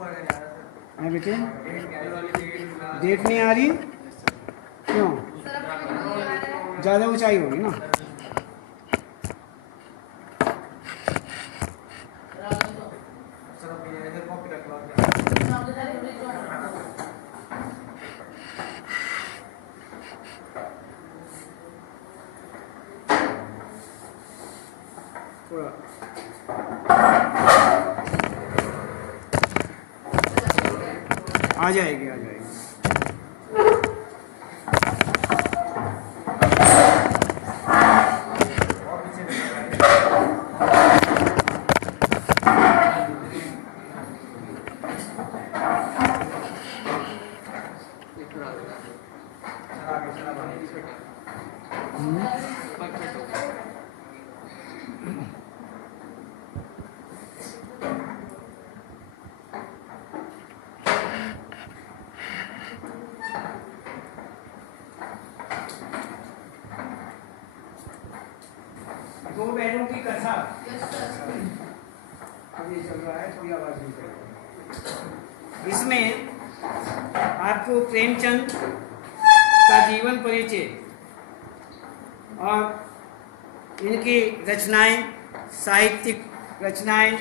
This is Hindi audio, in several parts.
हाँ बेटे, डेट नहीं आ रही क्यों? ज़्यादा ऊंचाई होगी ना। आ जाएगी आ जाएगी। दो बहनों की कथा अभी चल रहा है, थोड़ी आवाज नहीं करेगा। इसमें आपको प्रेमचंद का जीवन परिचय और इनकी रचनाएं, साहित्यिक रचनाएं,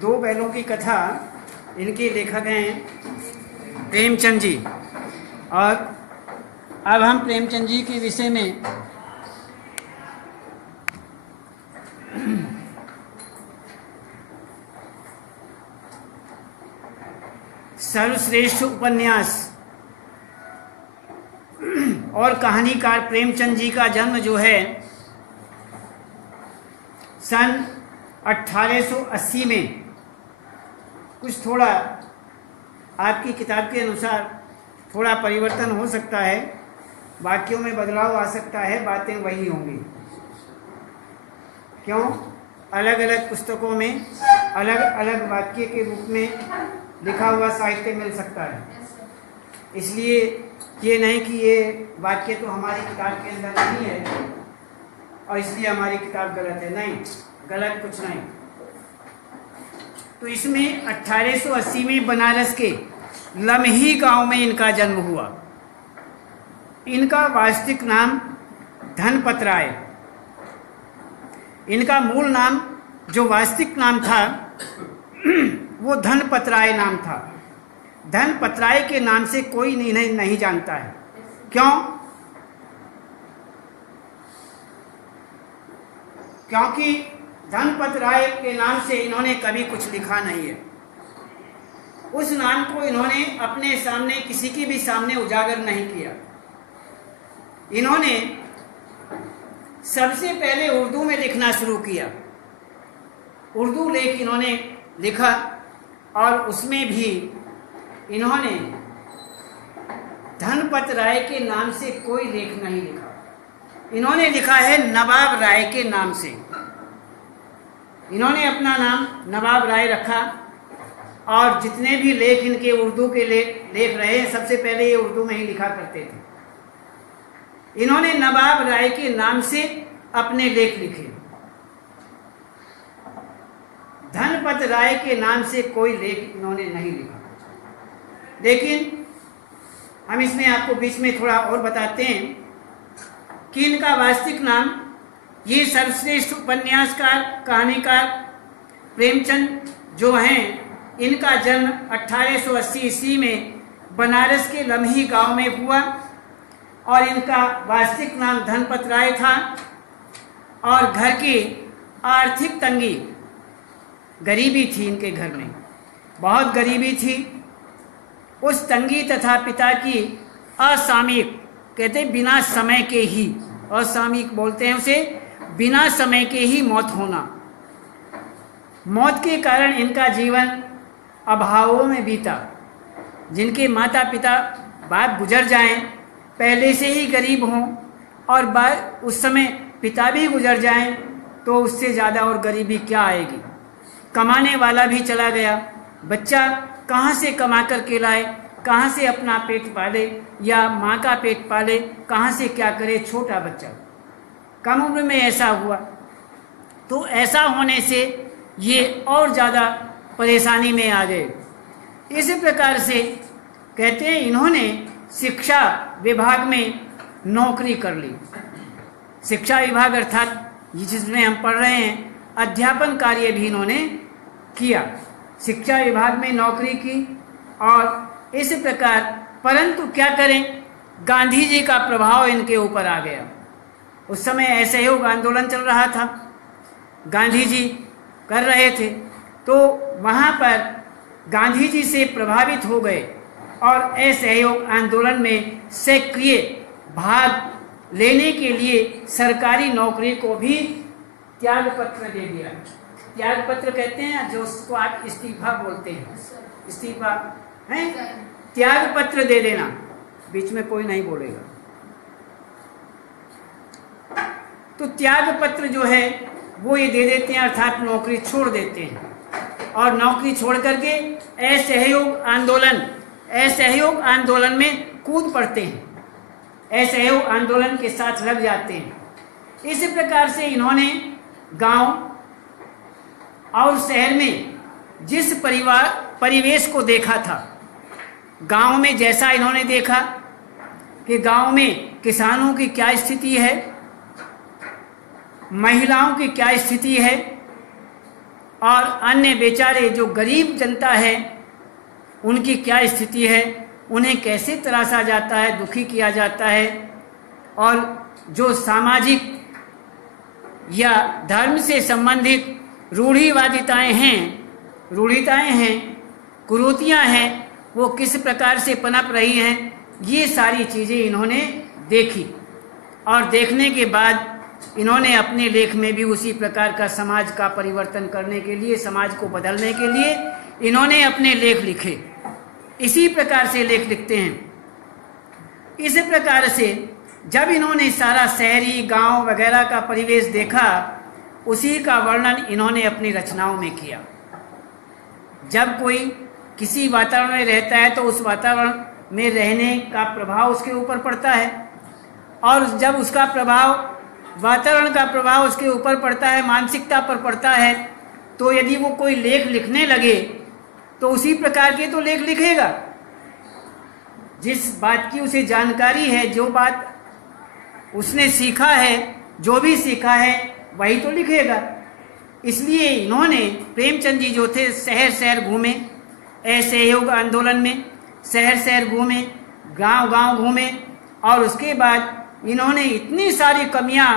दो बैलों की कथा इनके लेखक हैं प्रेमचंद जी। और अब हम प्रेमचंद जी के विषय में सर्वश्रेष्ठ उपन्यास और कहानीकार प्रेमचंद जी का जन्म जो है सन 1880 में, कुछ थोड़ा आपकी किताब के अनुसार थोड़ा परिवर्तन हो सकता है, वाक्यों में बदलाव आ सकता है, बातें वही होंगी। क्यों? अलग अलग पुस्तकों में अलग अलग वाक्य के रूप में लिखा हुआ साहित्य मिल सकता है, इसलिए ये नहीं कि ये वाक्य तो हमारी किताब के अंदर नहीं है और इसलिए हमारी किताब गलत है। नहीं, गलत कुछ नहीं। तो इसमें 1880 में बनारस के लम्ही गांव में इनका जन्म हुआ। इनका वास्तविक नाम धनपत राय, इनका मूल नाम जो वास्तविक नाम था वो धनपत राय नाम था। धनपत राय के नाम से कोई नहीं जानता है। क्यों? क्योंकि धनपत राय के नाम से इन्होंने कभी कुछ लिखा नहीं है। उस नाम को इन्होंने अपने सामने किसी के भी सामने उजागर नहीं किया। इन्होंने सबसे पहले उर्दू में लिखना शुरू किया। उर्दू लेख इन्होंने लिखा और उसमें भी इन्होंने धनपत राय के नाम से कोई लेख नहीं लिखा। इन्होंने लिखा है नवाब राय के नाम से। इन्होंने अपना नाम नवाब राय रखा और जितने भी लेख इनके उर्दू के लेख रहे हैं, सबसे पहले ये उर्दू में ही लिखा करते थे। इन्होंने नवाब राय के नाम से अपने लेख लिखे। धनपत राय के नाम से कोई लेख इन्होंने नहीं लिखा। लेकिन हम इसमें आपको बीच में थोड़ा और बताते हैं कि इनका वास्तविक नाम, ये सर्वश्रेष्ठ उपन्यासकार कहानीकार प्रेमचंद जो हैं, इनका जन्म 1880 ईस्वी में बनारस के लम्ही गांव में हुआ और इनका वास्तविक नाम धनपत राय था। और घर की आर्थिक तंगी, गरीबी थी इनके घर में, बहुत गरीबी थी। उस तंगी तथा पिता की असामयिक कहते हैं बिना समय के ही, असामयिक बोलते हैं उसे, बिना समय के ही मौत होना। मौत के कारण इनका जीवन अभावों में बीता। जिनके माता पिता बाप गुजर जाएं, पहले से ही गरीब हों और बाद उस समय पिता भी गुजर जाएं, तो उससे ज़्यादा और गरीबी क्या आएगी। कमाने वाला भी चला गया, बच्चा कहाँ से कमा कर के लाए, कहाँ से अपना पेट पाले या माँ का पेट पाले, कहाँ से क्या करे। छोटा बच्चा कम उम्र में ऐसा हुआ, तो ऐसा होने से ये और ज़्यादा परेशानी में आ गए। इसी प्रकार से कहते हैं इन्होंने शिक्षा विभाग में नौकरी कर ली। शिक्षा विभाग अर्थात जिसमें हम पढ़ रहे हैं, अध्यापन कार्य भी इन्होंने किया, शिक्षा विभाग में नौकरी की। और इस प्रकार, परंतु क्या करें, गांधी जी का प्रभाव इनके ऊपर आ गया। उस समय असहयोग आंदोलन चल रहा था, गांधी जी कर रहे थे, तो वहाँ पर गांधी जी से प्रभावित हो गए और असहयोग आंदोलन में सक्रिय भाग लेने के लिए सरकारी नौकरी को भी त्याग पत्र दे दिया। त्याग पत्र कहते हैं जो उसको आप इस्तीफा बोलते हैं, इस्तीफा है, त्याग पत्र दे देना। बीच में कोई नहीं बोलेगा। तो त्याग पत्र जो है वो ये दे देते हैं, अर्थात नौकरी छोड़ देते हैं और नौकरी छोड़ करके असहयोग आंदोलन में कूद पड़ते हैं, असहयोग आंदोलन के साथ लग जाते हैं। इस प्रकार से इन्होंने गांव और शहर में जिस परिवेश को देखा था, गांव में जैसा इन्होंने देखा कि गांव में किसानों की क्या स्थिति है, महिलाओं की क्या स्थिति है और अन्य बेचारे जो गरीब जनता है उनकी क्या स्थिति है, उन्हें कैसे तराशा जाता है, दुखी किया जाता है। और जो सामाजिक या धर्म से संबंधित रूढ़िवादिताएं हैं, कुरीतियां हैं, वो किस प्रकार से पनप रही हैं, ये सारी चीज़ें इन्होंने देखी। और देखने के बाद इन्होंने अपने लेख में भी उसी प्रकार का समाज का परिवर्तन करने के लिए, समाज को बदलने के लिए इन्होंने अपने लेख लिखे। इसी प्रकार से लेख लिखते हैं। इस प्रकार से जब इन्होंने सारा शहरी गांव वगैरह का परिवेश देखा, उसी का वर्णन इन्होंने अपनी रचनाओं में किया। जब कोई किसी वातावरण में रहता है तो उस वातावरण में रहने का प्रभाव उसके ऊपर पड़ता है, और जब उसका प्रभाव, वातावरण का प्रभाव उसके ऊपर पड़ता है, मानसिकता पर पड़ता है, तो यदि वो कोई लेख लिखने लगे तो उसी प्रकार के तो लेख लिखेगा। जिस बात की उसे जानकारी है, जो बात उसने सीखा है, जो भी सीखा है वही तो लिखेगा। इसलिए इन्होंने, प्रेमचंद जी जो थे, शहर शहर घूमे, असहयोग आंदोलन में शहर शहर घूमे, गांव गांव घूमे, और उसके बाद इन्होंने इतनी सारी कमियां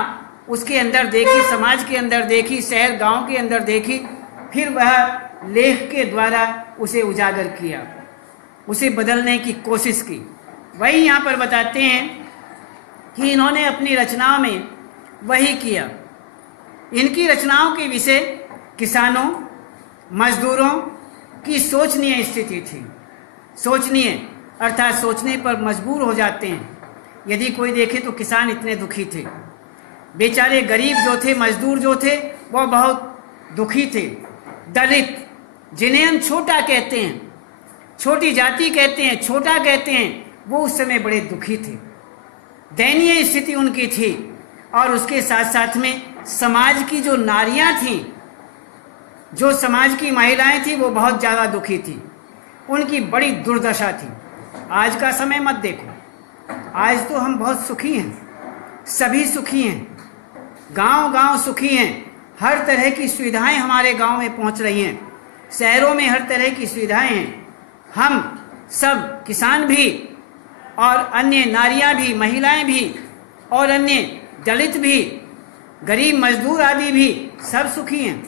उसके अंदर देखी, समाज के अंदर देखी, शहर गांव के अंदर देखी, फिर वह लेख के द्वारा उसे उजागर किया, उसे बदलने की कोशिश की। वही यहाँ पर बताते हैं कि इन्होंने अपनी रचनाओं में वही किया। इनकी रचनाओं के विषय किसानों, मजदूरों की शोचनीय स्थिति थी। शोचनीय अर्थात सोचने पर मजबूर हो जाते हैं। यदि कोई देखे तो किसान इतने दुखी थे, बेचारे गरीब जो थे, मजदूर जो थे, वो बहुत दुखी थे। दलित, जिन्हें हम छोटा कहते हैं, छोटी जाति कहते हैं, छोटा कहते हैं, वो उस समय बड़े दुखी थे। दयनीय स्थिति उनकी थी। और उसके साथ साथ में समाज की जो नारियां थीं, जो समाज की महिलाएं थीं, वो बहुत ज़्यादा दुखी थी। उनकी बड़ी दुर्दशा थी। आज का समय मत देखो, आज तो हम बहुत सुखी हैं, सभी सुखी हैं, गांव गांव सुखी हैं, हर तरह की सुविधाएं हमारे गांव में पहुंच रही हैं, शहरों में हर तरह की सुविधाएं हैं। हम सब किसान भी और अन्य नारियां भी, महिलाएं भी और अन्य दलित भी, गरीब मजदूर आदि भी सब सुखी हैं।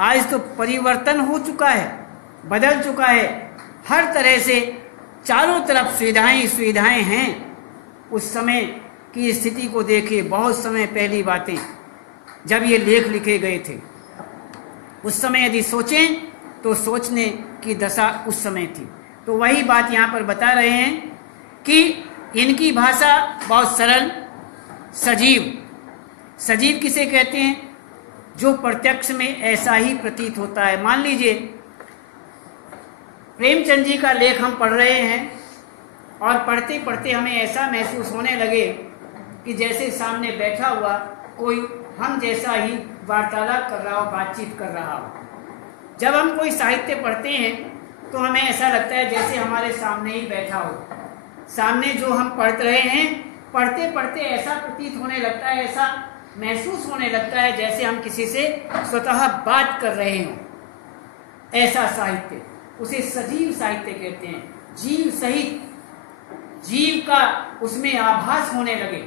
आज तो परिवर्तन हो चुका है, बदल चुका है, हर तरह से चारों तरफ सुविधाएं हैं। उस समय की स्थिति को देखिए, बहुत समय पहली बातें जब ये लेख लिखे गए थे, उस समय यदि सोचें तो सोचने की दशा उस समय थी। तो वही बात यहाँ पर बता रहे हैं कि इनकी भाषा बहुत सरल, सजीव किसे कहते हैं? जो प्रत्यक्ष में ऐसा ही प्रतीत होता है। मान लीजिए प्रेमचंद जी का लेख हम पढ़ रहे हैं और पढ़ते पढ़ते हमें ऐसा महसूस होने लगे कि जैसे सामने बैठा हुआ कोई हम जैसा ही वार्तालाप कर रहा हो, बातचीत कर रहा हो। जब हम कोई साहित्य पढ़ते हैं तो हमें ऐसा लगता है जैसे हमारे सामने ही बैठा हो। सामने जो हम पढ़ रहे हैं, पढ़ते पढ़ते ऐसा प्रतीत होने लगता है, ऐसा महसूस होने लगता है जैसे हम किसी से स्वतः बात कर रहे हों। ऐसा साहित्य, उसे सजीव साहित्य कहते हैं। जीव सहित जीव का उसमें आभास होने लगे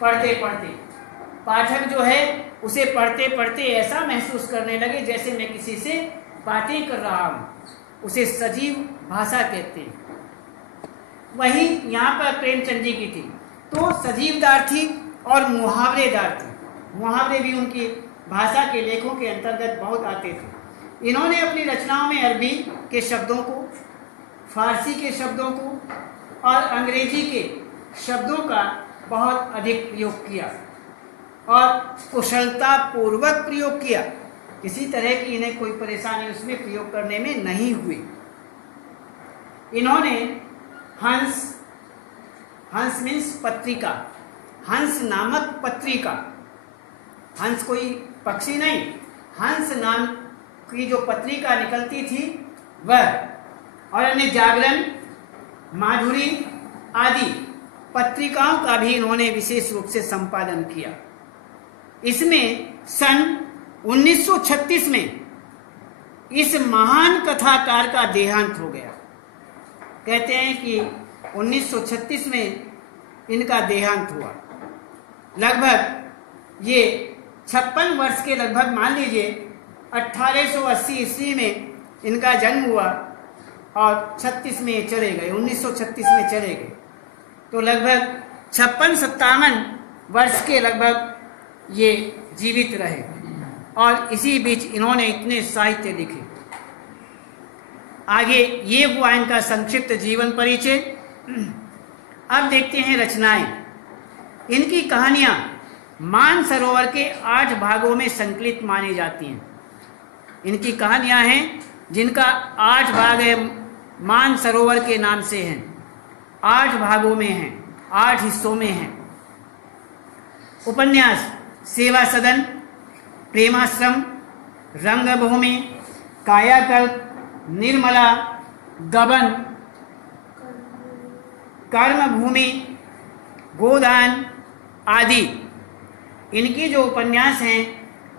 पढ़ते पढ़ते। पाठक जो है उसे पढ़ते पढ़ते ऐसा महसूस करने लगे जैसे मैं किसी से बातें कर रहा हूँ। उसे सजीव भाषा कहते हैं। वही यहाँ पर प्रेमचंद जी की थी। तो सजीवदार थी और मुहावरेदार थी। मुहावरे भी उनकी भाषा के लेखों के अंतर्गत बहुत आते थे। इन्होंने अपनी रचनाओं में अरबी के शब्दों को, फारसी के शब्दों को और अंग्रेजी के शब्दों का बहुत अधिक प्रयोग किया और कुशलता पूर्वक प्रयोग किया। किसी तरह की इन्हें कोई परेशानी उसमें प्रयोग करने में नहीं हुई। इन्होंने हंस मीन्स पत्रिका, हंस नामक पत्रिका, हंस कोई पक्षी नहीं, हंस नाम की जो पत्रिका निकलती थी वह, और अन्य जागरण, माधुरी आदि पत्रिकाओं का भी इन्होंने विशेष रूप से संपादन किया। इसमें सन 1936 में इस महान कथाकार का देहांत हो गया। कहते हैं कि 1936 में इनका देहांत हुआ। लगभग ये 56 वर्ष के लगभग, मान लीजिए 1880 ईस्वी में इनका जन्म हुआ और 36 में चले गए, 1936 में चले गए। तो लगभग 56-57 वर्ष के लगभग ये जीवित रहे और इसी बीच इन्होंने इतने साहित्य लिखे। आगे ये हुआ इनका संक्षिप्त जीवन परिचय। अब देखते हैं रचनाएं। इनकी कहानियां मानसरोवर के 8 भागों में संकलित मानी जाती हैं। इनकी कहानियां हैं जिनका 8 भाग है, मानसरोवर के नाम से हैं। 8 भागों में हैं, 8 हिस्सों में हैं। उपन्यास सेवा सदन, प्रेमाश्रम, रंगभूमि, कायाकल्प, निर्मला, गबन, कर्मभूमि, गोदान आदि इनके जो उपन्यास हैं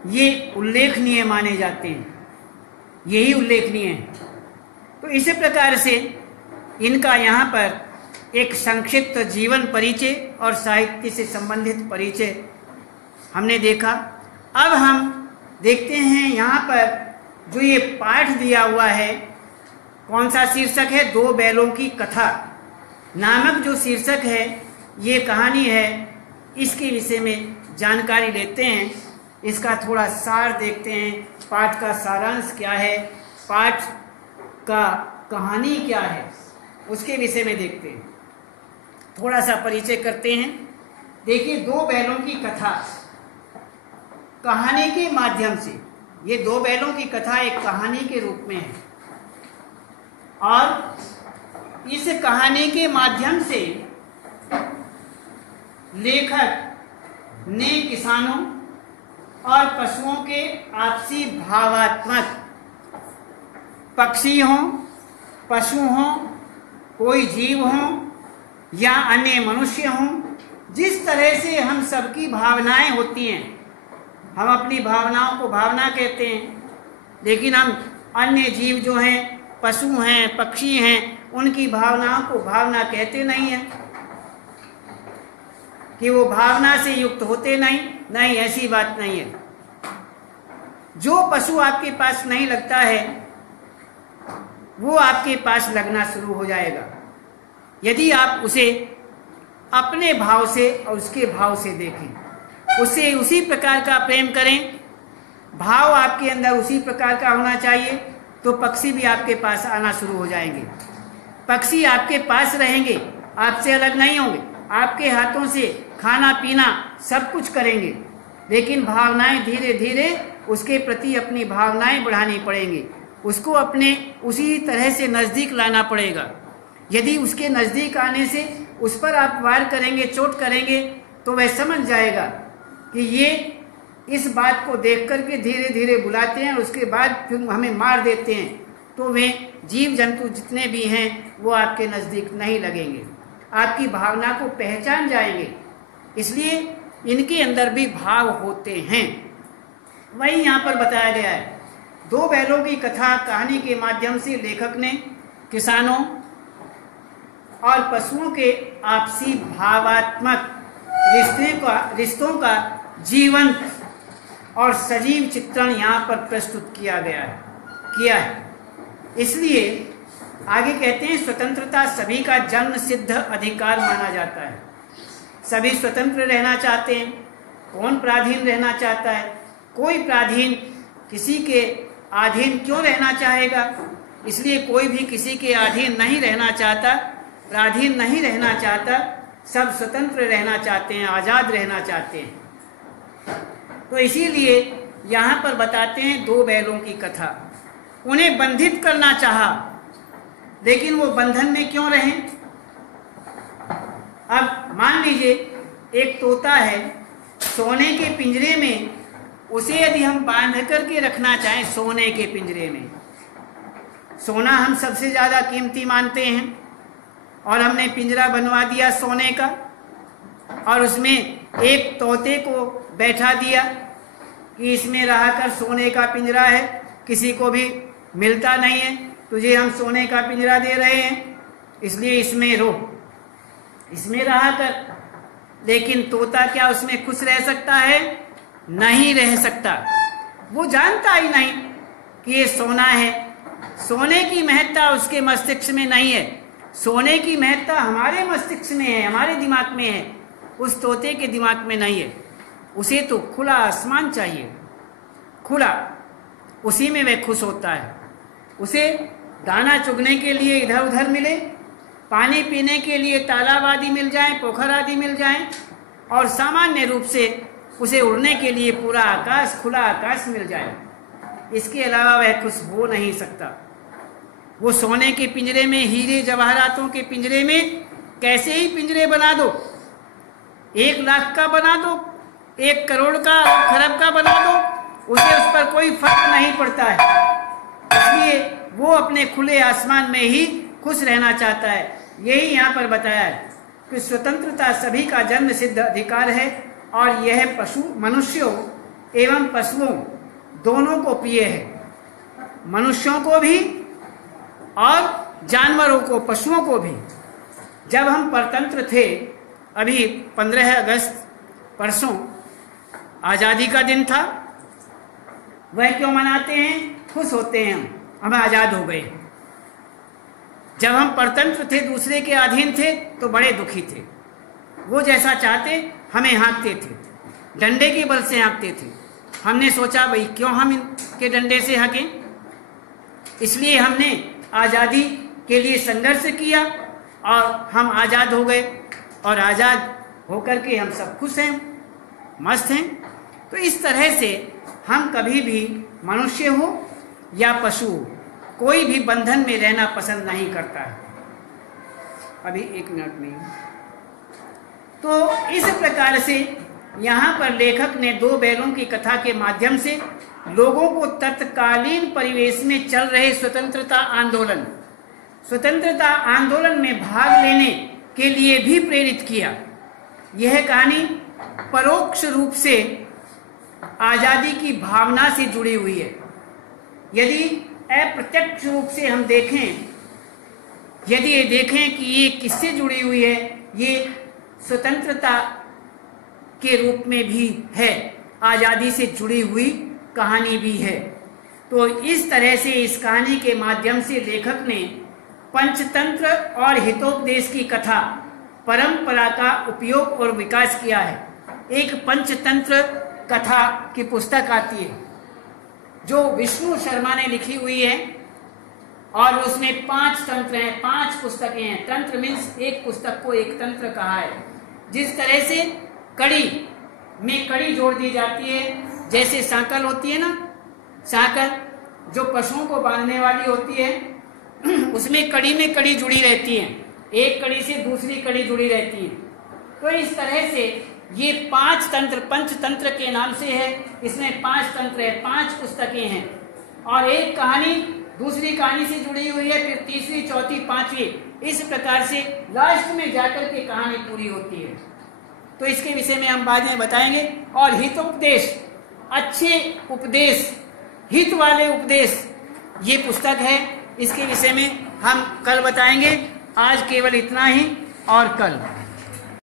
ये उल्लेखनीय माने जाते हैं। यही उल्लेखनीय है। तो इसी प्रकार से इनका यहाँ पर एक संक्षिप्त जीवन परिचय और साहित्य से संबंधित परिचय हमने देखा। अब हम देखते हैं यहाँ पर जो ये पाठ दिया हुआ है, कौन सा शीर्षक है? 2 बैलों की कथा नामक जो शीर्षक है, ये कहानी है। इसके विषय में जानकारी लेते हैं, इसका थोड़ा सार देखते हैं। पाठ का सारांश क्या है, पाठ का कहानी क्या है, उसके विषय में देखते हैं। थोड़ा सा परिचय करते हैं। देखिए, 2 बैलों की कथा कहानी के माध्यम से, ये 2 बैलों की कथा एक कहानी के रूप में है और इस कहानी के माध्यम से लेखक ने किसानों और पशुओं के आपसी भावात्मक, पक्षी हों, पशु हों, कोई जीव हों या अन्य मनुष्य हों, जिस तरह से हम सबकी भावनाएं होती हैं, हम अपनी भावनाओं को भावना कहते हैं, लेकिन हम अन्य जीव जो हैं, पशु हैं, पक्षी हैं, उनकी भावनाओं को भावना कहते नहीं हैं, कि वो भावना से युक्त होते नहीं, ऐसी बात नहीं है। जो पशु आपके पास नहीं लगता है वो आपके पास लगना शुरू हो जाएगा। यदि आप उसे अपने भाव से और उसके भाव से देखें, उसे उसी प्रकार का प्रेम करें, भाव आपके अंदर उसी प्रकार का होना चाहिए, तो पक्षी भी आपके पास आना शुरू हो जाएंगे। पक्षी आपके पास रहेंगे, आपसे अलग नहीं होंगे, आपके हाथों से खाना पीना सब कुछ करेंगे, लेकिन भावनाएं धीरे धीरे उसके प्रति अपनी भावनाएं बढ़ानी पड़ेंगी, उसको अपने उसी तरह से नज़दीक लाना पड़ेगा। यदि उसके नज़दीक आने से उस पर आप वार करेंगे, चोट करेंगे, तो वह समझ जाएगा कि ये इस बात को देख करके धीरे धीरे बुलाते हैं, उसके बाद फिर हमें मार देते हैं, तो वे जीव जंतु जितने भी हैं वो आपके नज़दीक नहीं लगेंगे, आपकी भावना को पहचान जाएंगे। इसलिए इनके अंदर भी भाव होते हैं। वही यहाँ पर बताया गया है। दो बैलों की कथा कहानी के माध्यम से लेखक ने किसानों और पशुओं के आपसी भावात्मक रिश्तों का जीवंत और सजीव चित्रण यहाँ पर प्रस्तुत किया है। इसलिए आगे कहते हैं, स्वतंत्रता सभी का जन्म सिद्ध अधिकार माना जाता है। सभी स्वतंत्र रहना चाहते हैं। कौन पराधीन रहना चाहता है? कोई पराधीन किसी के अधीन क्यों रहना चाहेगा? इसलिए कोई भी किसी के अधीन नहीं रहना चाहता, पराधीन नहीं रहना चाहता, सब स्वतंत्र रहना चाहते हैं, आज़ाद रहना चाहते हैं। तो इसीलिए यहाँ पर बताते हैं दो बैलों की कथा। उन्हें बंधित करना चाहा, लेकिन वो बंधन में क्यों रहें? अब मान लीजिए एक तोता है, सोने के पिंजरे में, उसे यदि हम बांध करके रखना चाहें सोने के पिंजरे में, सोना हम सबसे ज़्यादा कीमती मानते हैं, और हमने पिंजरा बनवा दिया सोने का, और उसमें एक तोते को बैठा दिया कि इसमें रहकर सोने का पिंजरा है, किसी को भी मिलता नहीं है, तुझे हम सोने का पिंजरा दे रहे हैं, इसलिए इसमें रहो, इसमें रहा कर। लेकिन तोता क्या उसमें खुश रह सकता है? नहीं रह सकता। वो जानता ही नहीं कि ये सोना है। सोने की महत्ता उसके मस्तिष्क में नहीं है, सोने की महत्ता हमारे मस्तिष्क में है, हमारे दिमाग में है, उस तोते के दिमाग में नहीं है। उसे तो खुला आसमान चाहिए, खुला, उसी में वह खुश होता है। उसे दाना चुगने के लिए इधर उधर मिले, पानी पीने के लिए तालाब आदि मिल जाएं, पोखर आदि मिल जाएं, और सामान्य रूप से उसे उड़ने के लिए पूरा आकाश, खुला आकाश मिल जाए, इसके अलावा वह खुश हो नहीं सकता। वो सोने के पिंजरे में, हीरे जवाहरातों के पिंजरे में कैसे ही पिंजरे बना दो, 1 लाख का बना दो, 1 करोड़ का, खरब का बना दो, उसे उस पर कोई फर्क नहीं पड़ता है। इसलिए वो अपने खुले आसमान में ही खुश रहना चाहता है। यही यहाँ पर बताया है कि स्वतंत्रता सभी का जन्म सिद्ध अधिकार है, और यह मनुष्यों एवं पशुओं दोनों को प्रिय है, मनुष्यों को भी और जानवरों को, पशुओं को भी। जब हम परतंत्र थे, अभी 15 अगस्त परसों आज़ादी का दिन था, वह क्यों मनाते हैं? खुश होते हैं, हम आज़ाद हो गए। जब हम परतंत्र थे, दूसरे के अधीन थे, तो बड़े दुखी थे। वो जैसा चाहते हमें हाँकते थे, डंडे के बल से हाँकते थे। हमने सोचा भाई क्यों हम इनके डंडे से हाँकें, इसलिए हमने आज़ादी के लिए संघर्ष किया और हम आज़ाद हो गए, और आज़ाद होकर के हम सब खुश हैं, मस्त हैं। तो इस तरह से हम कभी भी मनुष्य हो या पशु हो, कोई भी बंधन में रहना पसंद नहीं करता है। अभी 1 मिनट में। तो इस प्रकार से यहाँ पर लेखक ने 2 बैलों की कथा के माध्यम से लोगों को तत्कालीन परिवेश में चल रहे स्वतंत्रता आंदोलन में भाग लेने के लिए भी प्रेरित किया। यह कहानी परोक्ष रूप से आज़ादी की भावना से जुड़ी हुई है। यदि अप्रत्यक्ष रूप से हम देखें, यदि ये देखें कि ये किससे जुड़ी हुई है, ये स्वतंत्रता के रूप में भी है, आज़ादी से जुड़ी हुई कहानी भी है। तो इस तरह से इस कहानी के माध्यम से लेखक ने पंचतंत्र और हितोपदेश की कथा परंपरा का उपयोग और विकास किया है। एक पंचतंत्र कथा की पुस्तक आती है जो विष्णु शर्मा ने लिखी हुई है और उसमें 5 तंत्र हैं, 5 पुस्तकें हैं। तंत्र मीन्स एक पुस्तक को एक तंत्र कहा है। जिस तरह से कड़ी में कड़ी जोड़ दी जाती है, जैसे सांकल होती है ना, सांकल जो पशुओं को बांधने वाली होती है, उसमें कड़ी में कड़ी जुड़ी रहती है, एक कड़ी से दूसरी कड़ी जुड़ी रहती है। तो इस तरह से ये 5 तंत्र पंचतंत्र के नाम से है। इसमें 5 तंत्र है, 5 पुस्तकें हैं और एक कहानी दूसरी कहानी से जुड़ी हुई है, फिर तीसरी, चौथी, 5वीं, इस प्रकार से लास्ट में जाकर के कहानी पूरी होती है। तो इसके विषय में हम बाद में बताएंगे। और हितोपदेश, अच्छे उपदेश, हित वाले उपदेश, ये पुस्तक है। इसके विषय में हम कल बताएंगे। आज केवल इतना ही और कल